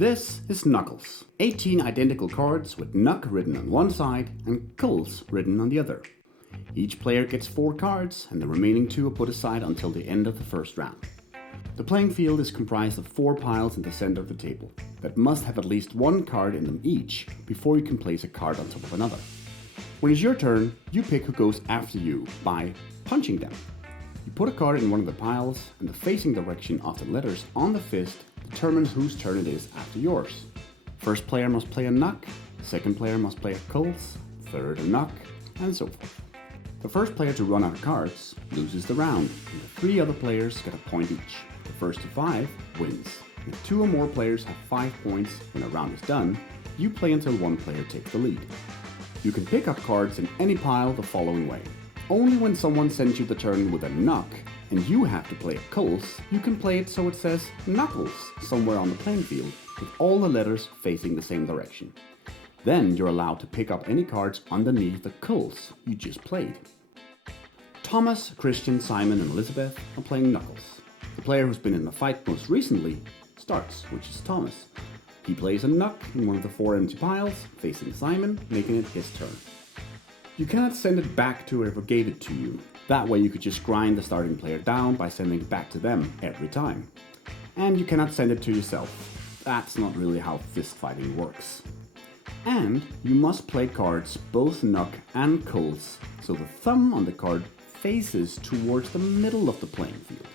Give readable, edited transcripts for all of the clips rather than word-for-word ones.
This is Knuckles. 18 identical cards with Knuck written on one side and Kulls written on the other. Each player gets 4 cards and the remaining 2 are put aside until the end of the first round. The playing field is comprised of 4 piles in the center of the table that must have at least 1 card in them each before you can place a card on top of another. When it's your turn, you pick who goes after you by punching them. You put a card in one of the piles and the facing direction of the letters on the fist determines whose turn it is after yours. First player must play a Knuck, second player must play a Kulls, third a Knuck, and so forth. The first player to run out of cards loses the round, and the 3 other players get a point each. The first to 5 wins. If 2 or more players have 5 points when a round is done, you play until one player takes the lead. You can pick up cards in any pile the following way. Only when someone sends you the turn with a Knuck and you have to play a Kulls, you can play it so it says Knuckles somewhere on the playing field with all the letters facing the same direction. Then you're allowed to pick up any cards underneath the Kulls you just played. Thomas, Christian, Simon and Elizabeth are playing Knuckles. The player who's been in the fight most recently starts, which is Thomas. He plays a Knuck in one of the 4 empty piles, facing Simon, making it his turn. You cannot send it back to whoever gave it to you. That way you could just grind the starting player down by sending it back to them every time. And you cannot send it to yourself. That's not really how fist fighting works. And you must play cards, both Knuck and Kulls, so the thumb on the card faces towards the middle of the playing field.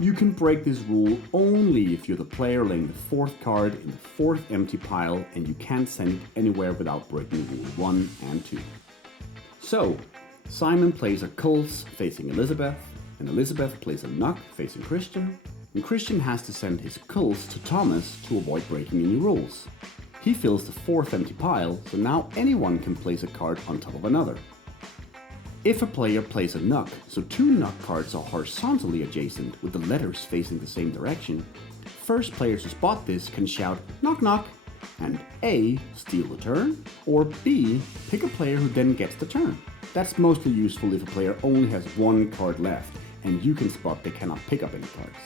You can break this rule only if you're the player laying the 4th card in the 4th empty pile and you can't send it anywhere without breaking rule 1 and 2. So, Simon plays a Kulls facing Elizabeth, and Elizabeth plays a Knuck facing Christian, and Christian has to send his Kulls to Thomas to avoid breaking any rules. He fills the 4th empty pile, so now anyone can place a card on top of another. If a player plays a Knuck, so 2 Knuck cards are horizontally adjacent with the letters facing the same direction, first players to spot this can shout knock knock and A, steal the turn, or B, pick a player who then gets the turn. That's mostly useful if a player only has 1 card left and you can spot they cannot pick up any cards.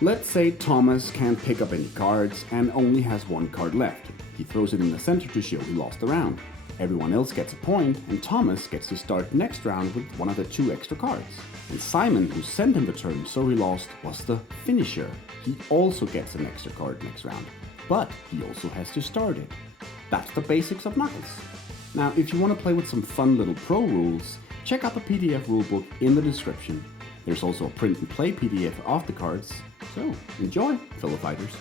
Let's say Thomas can't pick up any cards and only has 1 card left. He throws it in the center to show he lost the round. Everyone else gets a point, and Thomas gets to start next round with one of the 2 extra cards. And Simon, who sent him the turn so he lost, was the finisher. He also gets an extra card next round, but he also has to start it. That's the basics of Knuckles. Now, if you want to play with some fun little pro rules, check out the PDF rulebook in the description. There's also a print and play PDF of the cards, so enjoy, fellow fighters.